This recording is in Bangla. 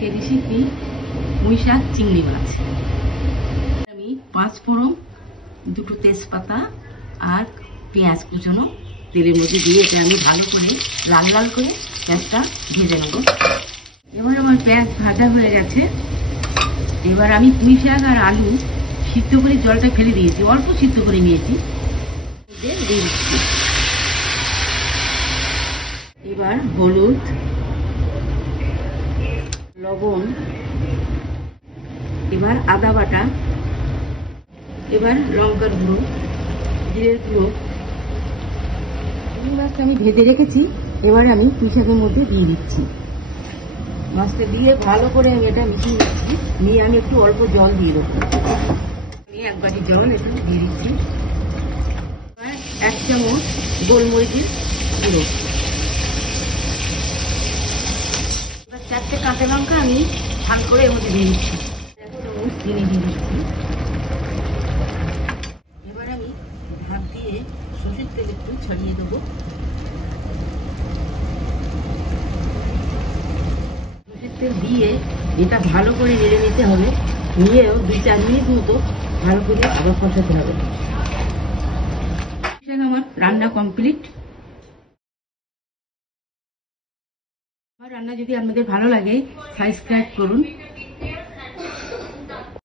আজকের রেসিপি পুঁই শাক চিংড়ি মাছ। আমি 5 ফোড়ন, 2টো তেজপাতা আর পেঁয়াজ কুচানো তেলের মধ্যে দিয়ে আমি ভালো করে লাল লাল করে পেঁয়াজটা ভেজে নেব। এবার আমার পেঁয়াজ ভাজা হয়ে গেছে। এবার আমি পুঁই শাক আর আলু সিদ্ধ করে জলটা ফেলে দিয়েছি, অল্প সিদ্ধ করে নিয়েছি, দিয়ে দিচ্ছি। এবার হলুদ, লবণ, এবার আদা বাটা, এবার লঙ্কার গুঁড়ো, জিরের গুঁড়ো। মাছটা আমি ভেজে রেখেছি, এবার আমি পুঁই শাকের মধ্যে দিয়ে দিচ্ছি। মাছটা দিয়ে ভালো করে আমি এটা মিশিয়ে দিচ্ছি। নিয়ে আমি একটু অল্প জল দিয়ে দেবো। আমি 1 বাটি জল একটু দিয়ে দিচ্ছি। 1 চামচ গোলমরিচের গুঁড়ো, এবার 4টে কাঁচা লঙ্কা আমি ঝাল করে এর মধ্যে দিয়ে দিচ্ছি। 1 চামচ চিনি দিয়ে দিচ্ছি। এবার আমি ভাত দিয়ে সরষের তেল একটু ছড়িয়ে দেবো। সরষের তেল দিয়ে এটা ভালো করে নেড়ে নিতে হবে। নিয়েও 2-4 মিনিট মতো ভালো করে আবার কষাতে হবে। আমার রান্না কমপ্লিট। আমার রান্না যদি আপনাদের ভালো লাগে সাবস্ক্রাইব করুন।